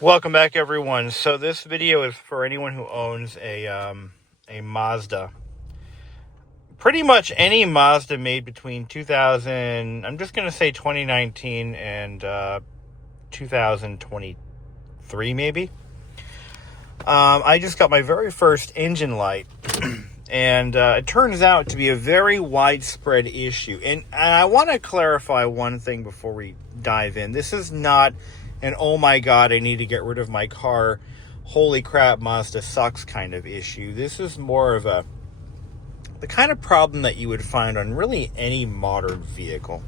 Welcome back, everyone. So this video is for anyone who owns a Mazda. Pretty much any Mazda made between 2000, I'm just going to say 2019 and 2023 maybe. I just got my very first engine light, and it turns out to be a very widespread issue. And I want to clarify one thing before we dive in. This is not an oh my god, I need to get rid of my car, holy crap, Mazda sucks kind of issue. This is more of the kind of problem that you would find on really any modern vehicle.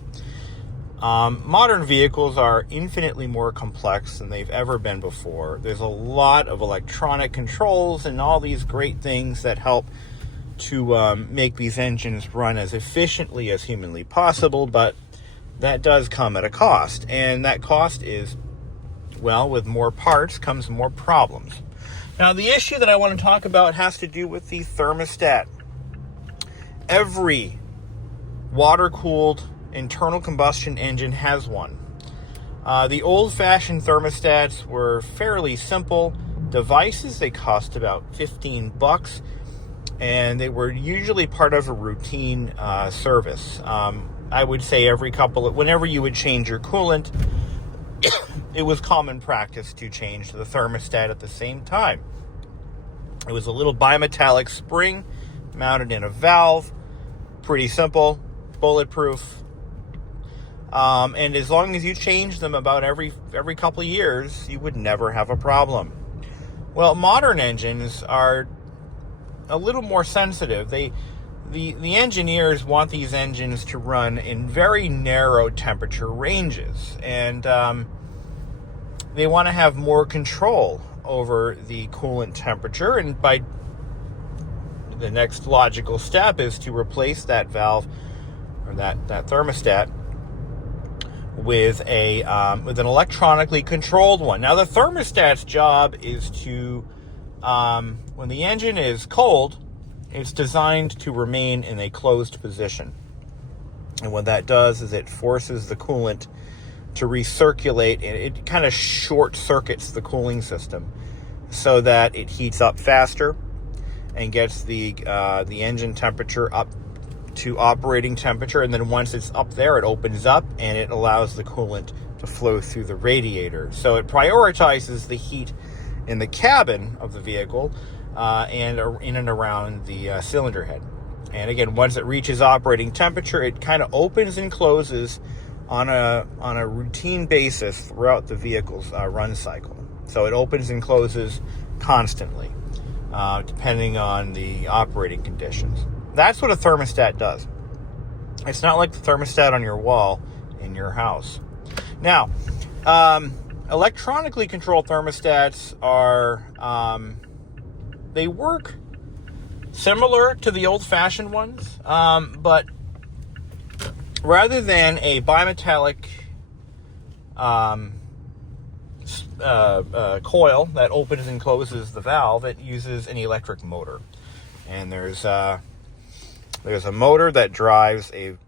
Modern vehicles are infinitely more complex than they've ever been before. There's a lot of electronic controls and all these great things that help to make these engines run as efficiently as humanly possible, but that does come at a cost. And that cost is, well, with more parts comes more problems. Now, the issue that I want to talk about has to do with the thermostat. Every water-cooled internal combustion engine has one. The old-fashioned thermostats were fairly simple devices. They cost about $15, and they were usually part of a routine service. I would say whenever you would change your coolant, it was common practice to change the thermostat at the same time. It was a little bimetallic spring mounted in a valve. Pretty simple, bulletproof. And as long as you change them about every couple of years, you would never have a problem. Well, modern engines are a little more sensitive. The engineers want these engines to run in very narrow temperature ranges, and they want to have more control over the coolant temperature. And by the next logical step is to replace that valve or that thermostat with an electronically controlled one. Now, the thermostat's job is to, when the engine is cold, it's designed to remain in a closed position. And what that does is it forces the coolant to recirculate, and it kind of short circuits the cooling system so that it heats up faster and gets the engine temperature up to operating temperature. And then once it's up there, it opens up and it allows the coolant to flow through the radiator. So it prioritizes the heat in the cabin of the vehicle and in and around the cylinder head. And again, once it reaches operating temperature, it kind of opens and closes on a routine basis throughout the vehicle's run cycle. So it opens and closes constantly, depending on the operating conditions. That's what a thermostat does. It's not like the thermostat on your wall in your house. Now, electronically controlled thermostats are, they work similar to the old-fashioned ones, but rather than a bimetallic coil that opens and closes the valve, it uses an electric motor. And there's a motor that drives a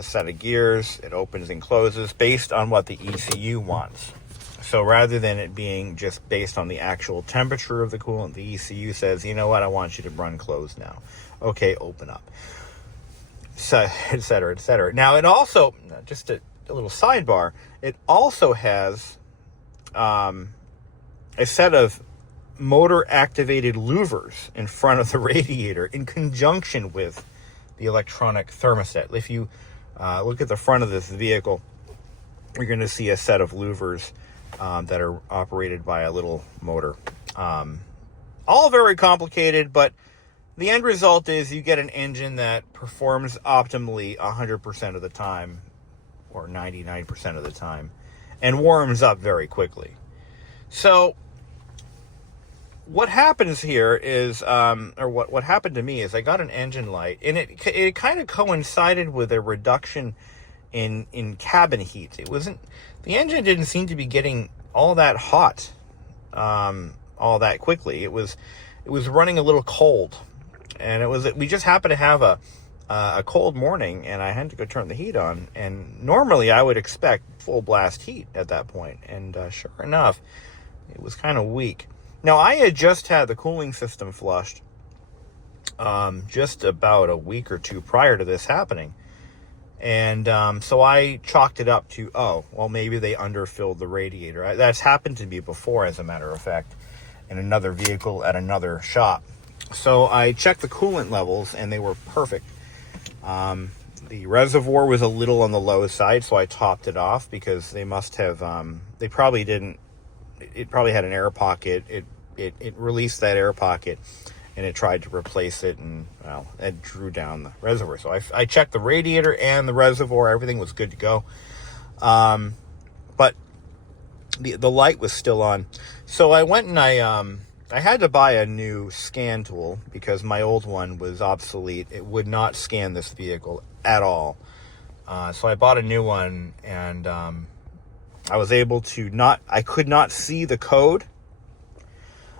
set of gears. It opens and closes based on what the ECU wants. So rather than it being just based on the actual temperature of the coolant, the ECU says, you know what, I want you to run closed now. Okay, open up. So, et cetera, et cetera. Now, it also, just a little sidebar, it also has a set of motor-activated louvers in front of the radiator in conjunction with the electronic thermostat. If you look at the front of this vehicle, you're going to see a set of louvers that are operated by a little motor. All very complicated, but the end result is you get an engine that performs optimally 100% of the time, or 99% of the time, and warms up very quickly. So what happens here is, or what happened to me is I got an engine light, and it kind of coincided with a reduction in cabin heat. The engine didn't seem to be getting all that hot all that quickly. It was running a little cold, and we just happened to have a a cold morning, and I had to go turn the heat on. And normally I would expect full blast heat at that point. And sure enough, it was kind of weak. Now, I had just had the cooling system flushed just about a week or two prior to this happening. And so I chalked it up to, oh, well, maybe they underfilled the radiator. That's happened to me before, as a matter of fact, in another vehicle at another shop. So I checked the coolant levels, and they were perfect. The reservoir was a little on the low side, so I topped it off because they must have, they probably didn't, it probably had an air pocket. It released that air pocket, and it tried to replace it, and, well, it drew down the reservoir. So I checked the radiator and the reservoir. Everything was good to go. But the light was still on. So I went and I had to buy a new scan tool because my old one was obsolete. It would not scan this vehicle at all. So I bought a new one, and I was able to I could not see the code,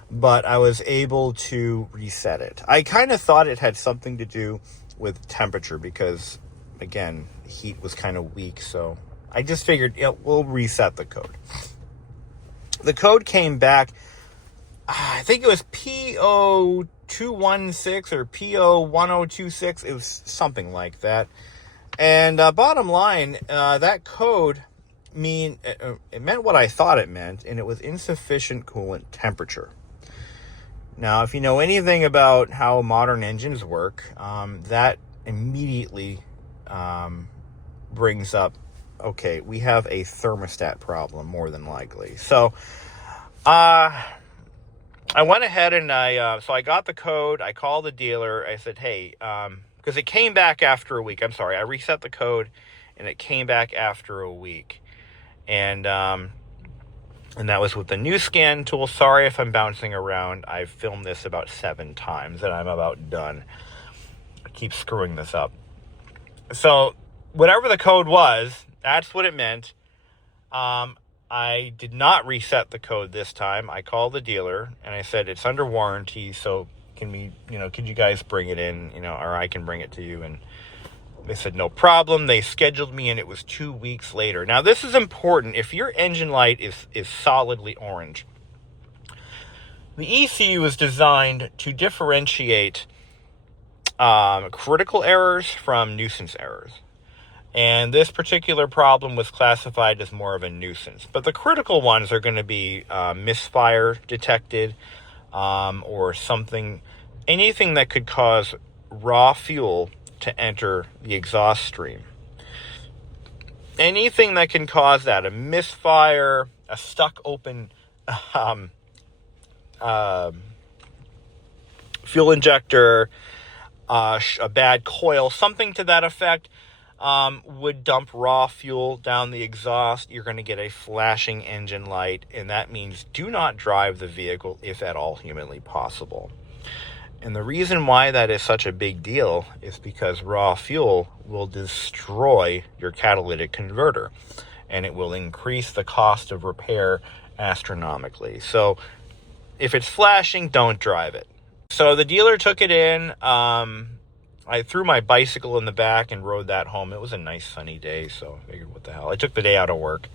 but I was able to reset it. I kind of thought it had something to do with temperature because, again, heat was kind of weak. So I just figured, we'll reset the code. The code came back, I think it was P0216 or P0126. It was something like that. And bottom line, that code it meant what I thought it meant, and it was insufficient coolant temperature. Now, if you know anything about how modern engines work, that immediately brings up, okay, we have a thermostat problem, more than likely. So I went ahead and so I got the code. I called the dealer. I said, hey, because it came back after a week. I'm sorry. I reset the code, and it came back after a week. And that was with the new scan tool. Sorry if I'm bouncing around. I've filmed this about 7 times, and I'm about done. I keep screwing this up. So whatever the code was, that's what it meant. I did not reset the code this time. I called the dealer, and I said, it's under warranty, so could you guys bring it in, or I can bring it to you? And they said, no problem. They scheduled me, and it was 2 weeks later. Now, this is important. If your engine light is solidly orange, the ECU is designed to differentiate critical errors from nuisance errors. And this particular problem was classified as more of a nuisance. But the critical ones are going to be misfire detected, or anything that could cause raw fuel to enter the exhaust stream. Anything that can cause that, a misfire, a stuck open fuel injector, a bad coil, something to that effect, would dump raw fuel down the exhaust. You're going to get a flashing engine light, and that means do not drive the vehicle if at all humanly possible. And the reason why that is such a big deal is because raw fuel will destroy your catalytic converter, and it will increase the cost of repair astronomically. So if it's flashing, don't drive it. So the dealer took it in. I threw my bicycle in the back and rode that home. It was a nice sunny day, so I figured, what the hell. I took the day out of work,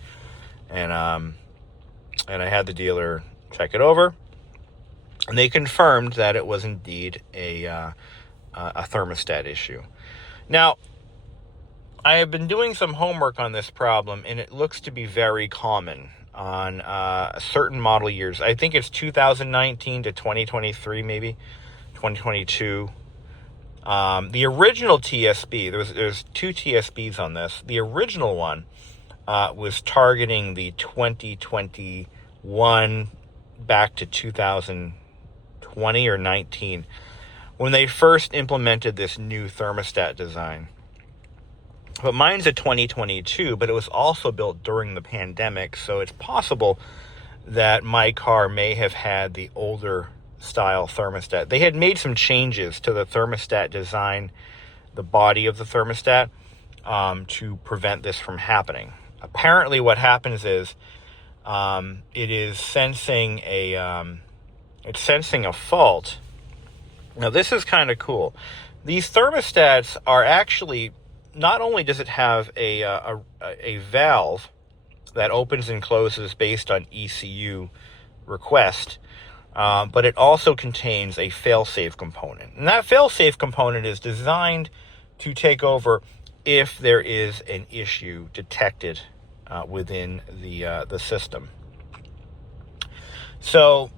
and I had the dealer check it over. And they confirmed that it was indeed a thermostat issue. Now, I have been doing some homework on this problem, and it looks to be very common on certain model years. I think it's 2019 to 2023, maybe 2022. The original TSB, there's 2 TSBs on this. The original one was targeting the 2021 back to 2020 or 19, when they first implemented this new thermostat design. But mine's a 2022, but it was also built during the pandemic, so it's possible that my car may have had the older style thermostat. They had made some changes to the thermostat design, the body of the thermostat, to prevent this from happening. Apparently what happens is it is sensing a fault. Now, this is kind of cool. These thermostats are actually, not only does it have a valve that opens and closes based on ECU request, but it also contains a fail-safe component. And that fail-safe component is designed to take over if there is an issue detected within the system. So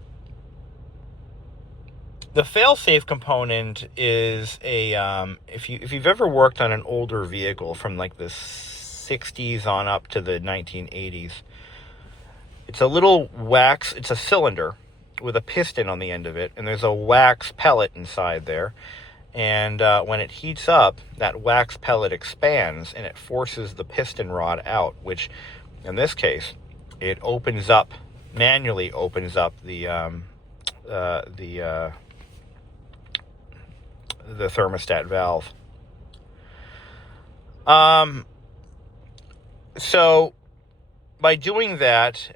the fail-safe component is if you've ever worked on an older vehicle from like the 60s on up to the 1980s, it's a little wax, it's a cylinder with a piston on the end of it, and there's a wax pellet inside there. And when it heats up, that wax pellet expands and it forces the piston rod out, which in this case, it manually opens up the thermostat valve. So by doing that,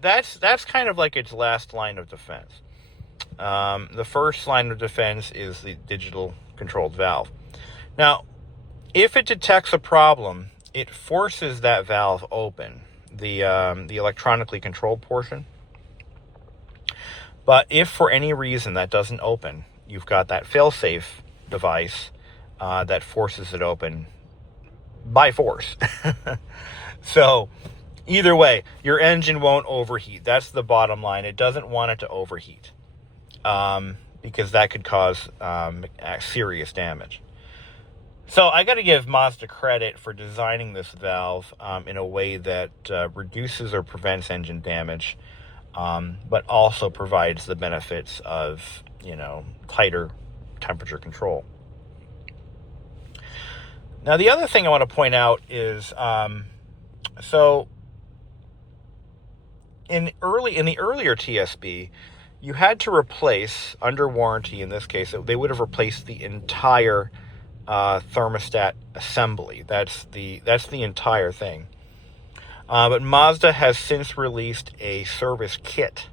that's kind of like its last line of defense. The first line of defense is the digital controlled valve. Now, if it detects a problem, it forces that valve open, the electronically controlled portion. But if for any reason that doesn't open, you've got that fail-safe device that forces it open by force. So either way, your engine won't overheat. That's the bottom line. It doesn't want it to overheat because that could cause serious damage. So I got to give Mazda credit for designing this valve in a way that reduces or prevents engine damage, but also provides the benefits of, tighter temperature control. Now, the other thing I want to point out is, so in the earlier TSB, you had to replace, under warranty in this case, they would have replaced the entire thermostat assembly. That's the entire thing. But Mazda has since released a service kit,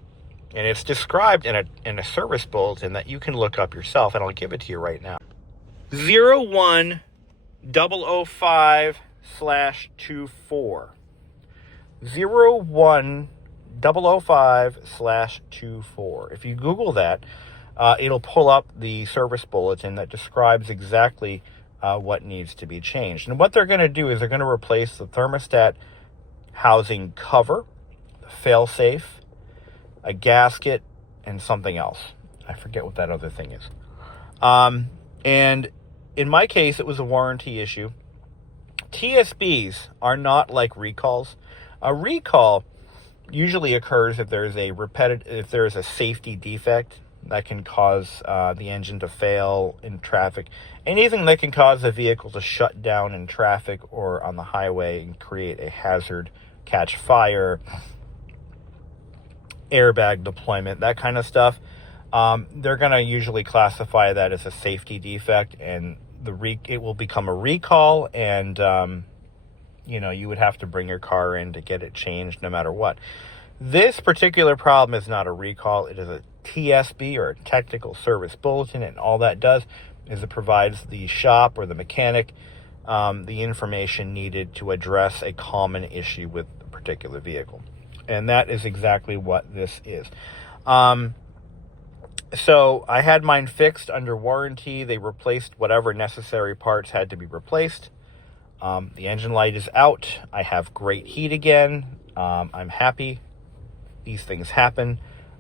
and it's described in a service bulletin that you can look up yourself, and I'll give it to you right now. 01005/24. 01005/24. If you Google that, it'll pull up the service bulletin that describes exactly what needs to be changed. And what they're going to do is they're going to replace the thermostat housing cover, the fail-safe, a gasket, and something else. I forget what that other thing is. And in my case, it was a warranty issue. TSBs are not like recalls. A recall usually occurs if there's a safety defect that can cause the engine to fail in traffic. Anything that can cause the vehicle to shut down in traffic or on the highway and create a hazard, catch fire, airbag deployment, that kind of stuff. They're going to usually classify that as a safety defect, and it will become a recall, and you would have to bring your car in to get it changed no matter what. This particular problem is not a recall. It is a TSB, or a technical service bulletin, and all that does is it provides the shop or the mechanic the information needed to address a common issue with a particular vehicle. And that is exactly what this is. So I had mine fixed under warranty. They replaced whatever necessary parts had to be replaced. The engine light is out. I have great heat again. I'm happy. These things happen.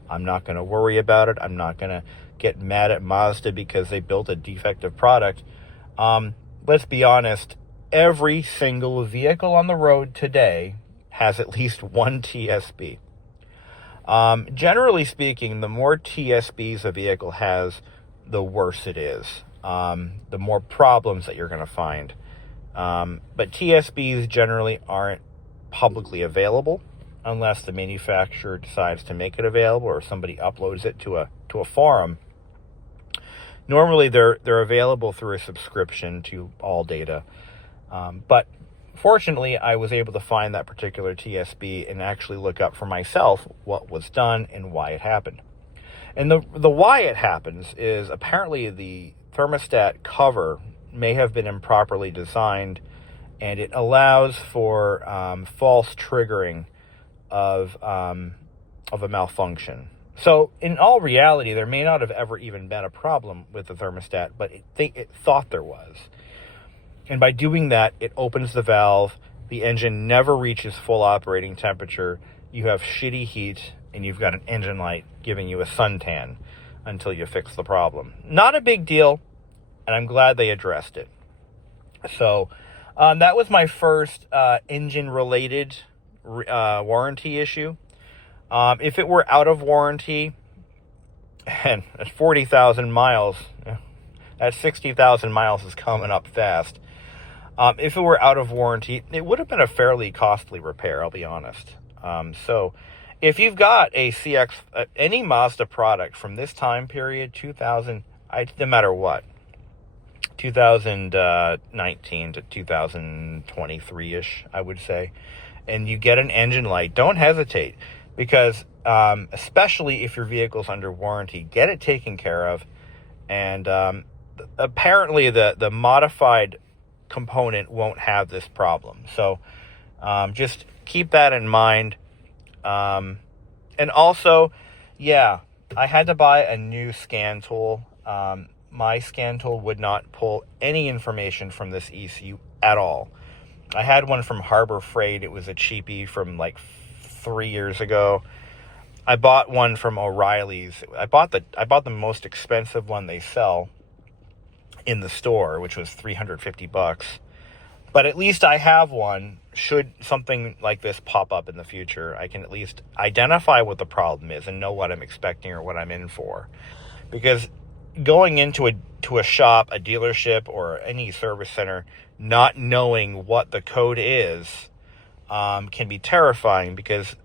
I'm not going to worry about it. I'm not going to get mad at Mazda because they built a defective product. Let's be honest. Every single vehicle on the road today has at least one TSB. Generally speaking, the more TSBs a vehicle has, the worse it is. The more problems that you're going to find. But TSBs generally aren't publicly available unless the manufacturer decides to make it available or somebody uploads it to a forum. Normally, they're available through a subscription to ALLDATA. But fortunately, I was able to find that particular TSB and actually look up for myself what was done and why it happened. And the why it happens is apparently the thermostat cover may have been improperly designed, and it allows for false triggering of a malfunction. So in all reality, there may not have ever even been a problem with the thermostat, but it thought there was. And by doing that, it opens the valve. The engine never reaches full operating temperature. You have shitty heat, and you've got an engine light giving you a suntan until you fix the problem. Not a big deal, and I'm glad they addressed it. So that was my first engine-related warranty issue. If it were out of warranty, and at 40,000 miles, that 60,000 miles is coming up fast. If it were out of warranty, it would have been a fairly costly repair, I'll be honest. So if you've got a any Mazda product from this time period, 2000, no matter what, 2019 to 2023-ish, I would say, and you get an engine light, don't hesitate, because especially if your vehicle's under warranty, get it taken care of. And apparently the modified component won't have this problem. So just keep that in mind. And also, yeah, I had to buy a new scan tool. My scan tool would not pull any information from this ECU at all. I had one from Harbor Freight. It was a cheapie from like 3 years ago. I bought one from O'Reilly's. I bought the most expensive one they sell in the store, which was $350. But at least I have one. Should something like this pop up in the future, I can at least identify what the problem is and know what I'm expecting or what I'm in for. Because going into a shop, a dealership, or any service center, not knowing what the code is can be terrifying, because,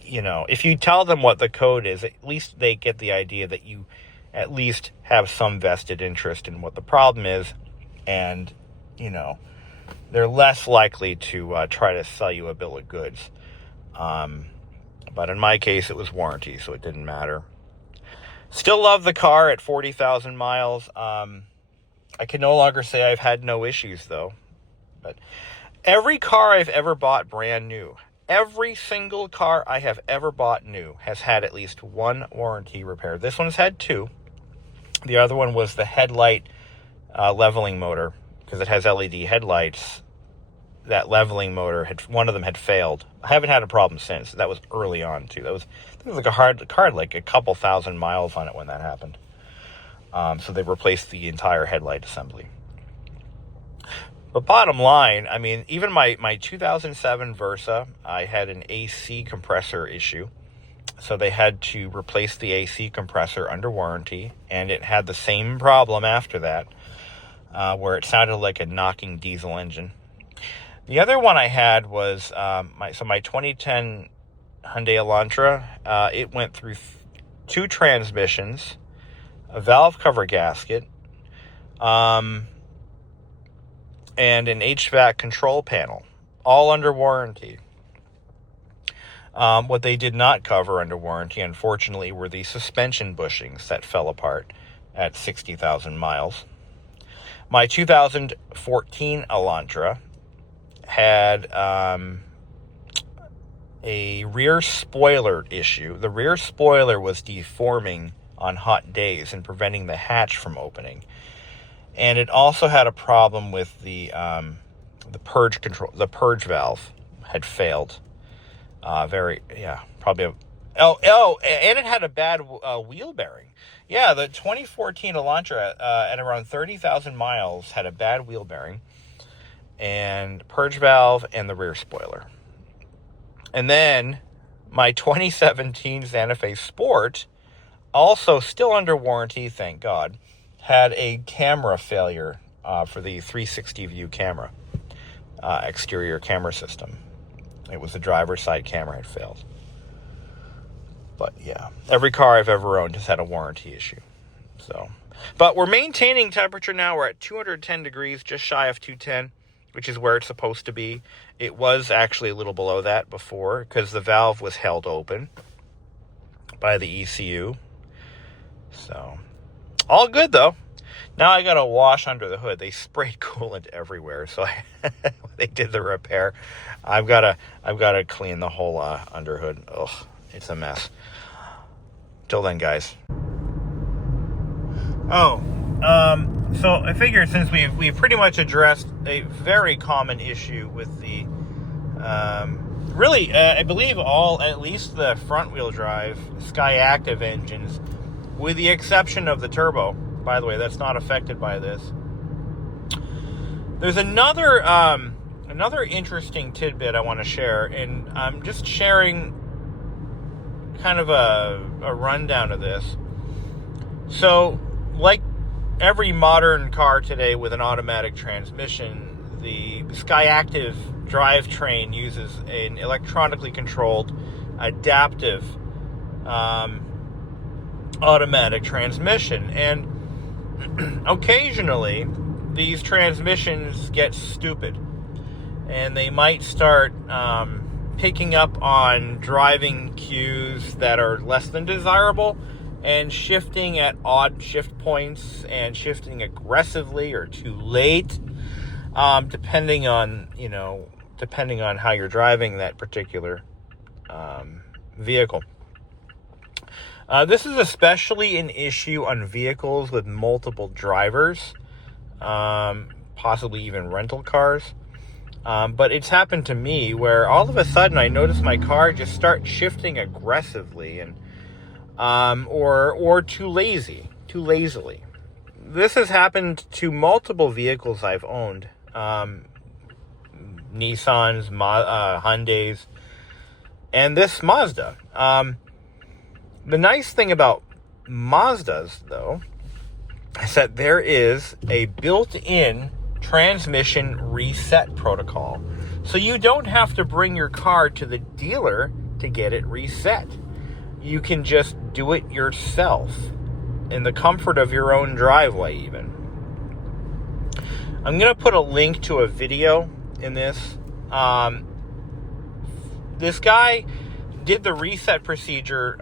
you know, if you tell them what the code is, at least they get the idea that you at least have some vested interest in what the problem is, and, you know, they're less likely to try to sell you a bill of goods. But in my case, it was warranty, so it didn't matter. Still love the car at 40,000 miles. I can no longer say I've had no issues, though. But every car I've ever bought brand new, every single car I have ever bought new has had at least one warranty repair. This one's had two. The other one was the headlight leveling motor, because it has LED headlights. That leveling motor, one of them had failed. I haven't had a problem since. That was early on, too. That was, I think it was like a hard car, like a couple thousand miles on it when that happened. So they replaced the entire headlight assembly. But bottom line, I mean, even my 2007 Versa, I had an AC compressor issue. So they had to replace the AC compressor under warranty, and it had the same problem after that, where it sounded like a knocking diesel engine. The other one I had was my 2010 Hyundai Elantra. It went through two transmissions, a valve cover gasket, and an HVAC control panel, all under warranty. What they did not cover under warranty, unfortunately, were the suspension bushings that fell apart at 60,000 miles. My 2014 Elantra had a rear spoiler issue. The rear spoiler was deforming on hot days and preventing the hatch from opening. And it also had a problem with the purge control. The purge valve had failed. And it had a bad wheel bearing. Yeah, the 2014 Elantra at around 30,000 miles had a bad wheel bearing, and purge valve, and the rear spoiler. And then my 2017 Santa Fe Sport, also still under warranty, thank God, had a camera failure for the 360 view camera, exterior camera system. It was the driver's side camera had failed. But yeah, every car I've ever owned has had a warranty issue. So, but we're maintaining temperature now. We're at 210 degrees, just shy of 210. Which is where it's supposed to be. It was actually a little below that before, because the valve was held open by the ECU. So, all good though. Now I got to wash under the hood. They sprayed coolant everywhere, so they did the repair. I've got to clean the whole under hood. Ugh, it's a mess. Till then, guys. So I figured since we've pretty much addressed a very common issue with the I believe at least the front wheel drive Skyactiv engines, with the exception of the turbo. By the way, that's not affected by this. There's another interesting tidbit I want to share, and I'm just sharing kind of a rundown of this. So, like every modern car today with an automatic transmission, the Skyactiv drivetrain uses an electronically controlled adaptive automatic transmission, and occasionally these transmissions get stupid and they might start picking up on driving cues that are less than desirable and shifting at odd shift points and shifting aggressively or too late, depending on how you're driving that particular vehicle. This is especially an issue on vehicles with multiple drivers, possibly even rental cars. But it's happened to me where all of a sudden I notice my car just start shifting aggressively and or too lazily. This has happened to multiple vehicles I've owned. Nissans, Hyundais, and this Mazda. The nice thing about Mazdas, though, is that there is a built-in transmission reset protocol. So you don't have to bring your car to the dealer to get it reset. You can just do it yourself in the comfort of your own driveway, even. I'm going to put a link to a video in this. This guy did the reset procedure,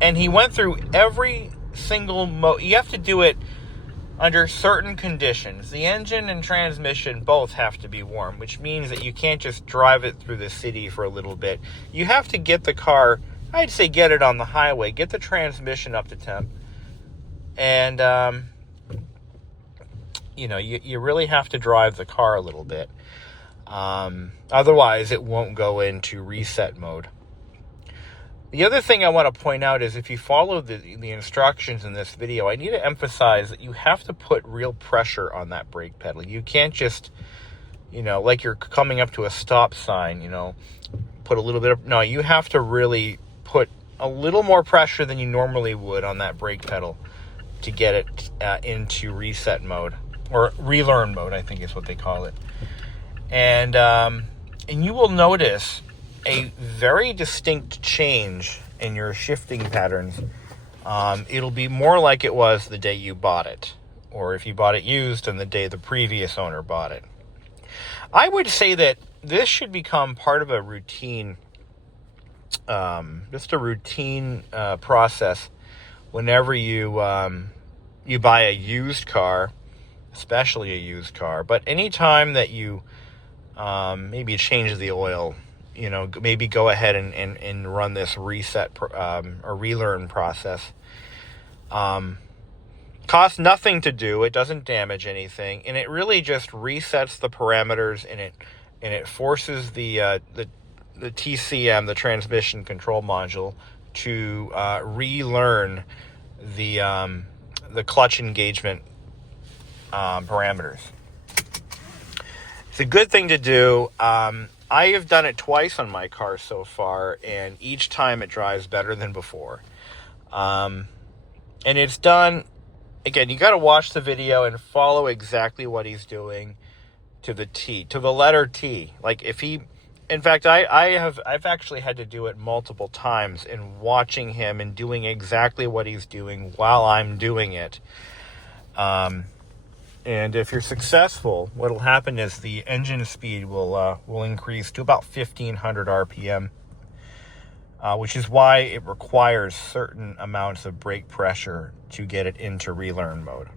and he went through every single mode. You have to do it under certain conditions. The engine and transmission both have to be warm, which means that you can't just drive it through the city for a little bit. You have to get the car, I'd say get it on the highway, get the transmission up to temp, and you really have to drive the car a little bit. Otherwise, it won't go into reset mode. The other thing I want to point out is if you follow the instructions in this video, I need to emphasize that you have to put real pressure on that brake pedal. You can't just, like you're coming up to a stop sign, put a little bit of... No, you have to really put a little more pressure than you normally would on that brake pedal to get it into reset mode, or relearn mode, I think is what they call it. And you will notice a very distinct change in your shifting patterns. It'll be more like it was the day you bought it, or if you bought it used, and the day the previous owner bought it. I would say that this should become part of a routine, just a routine process whenever you buy a used car, especially a used car. But anytime that you maybe change the oil, maybe go ahead and run this reset or relearn process. Costs nothing to do. It doesn't damage anything, and it really just resets the parameters, and it forces the TCM, the transmission control module, to relearn the clutch engagement parameters. It's a good thing to do. I have done it twice on my car so far, and each time it drives better than before. And it's done, again, you got to watch the video and follow exactly what he's doing to the T, to the letter T. Like if he, in fact, I've actually had to do it multiple times in watching him and doing exactly what he's doing while I'm doing it. And if you're successful, what'll happen is the engine speed will increase to about 1,500 RPM. which is why it requires certain amounts of brake pressure to get it into relearn mode.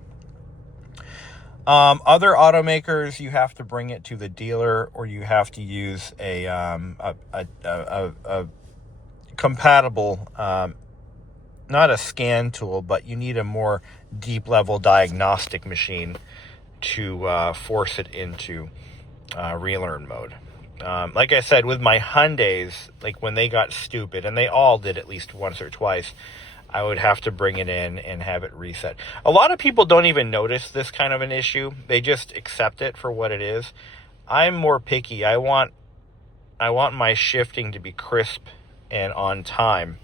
Other automakers, you have to bring it to the dealer, or you have to use a compatible, not a scan tool, but you need a more deep level diagnostic machine to force it into relearn mode. Like I said, with my Hyundais, like when they got stupid, and they all did at least once or twice, I would have to bring it in and have it reset. A lot of people don't even notice this kind of an issue. They just accept it for what it is. I'm more picky. I want my shifting to be crisp and on time.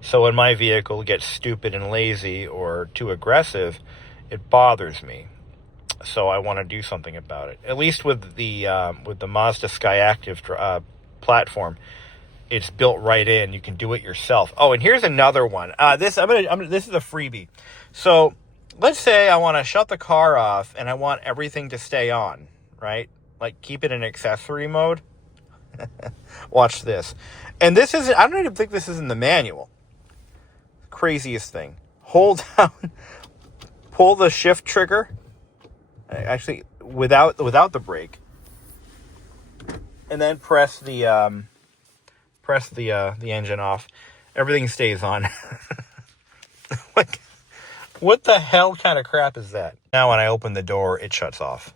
So when my vehicle gets stupid and lazy or too aggressive, it bothers me. So I want to do something about it. At least with the Mazda Skyactiv platform, it's built right in. You can do it yourself. Oh, and here's another one. This is a freebie. So let's say I want to shut the car off and I want everything to stay on, right? Like keep it in accessory mode. Watch this. And this is, I don't even think this is in the manual. Craziest thing. Hold down, pull the shift trigger. Actually, without the brake. And then press the engine off. Everything stays on. Like, what the hell kind of crap is that? Now when I open the door, it shuts off.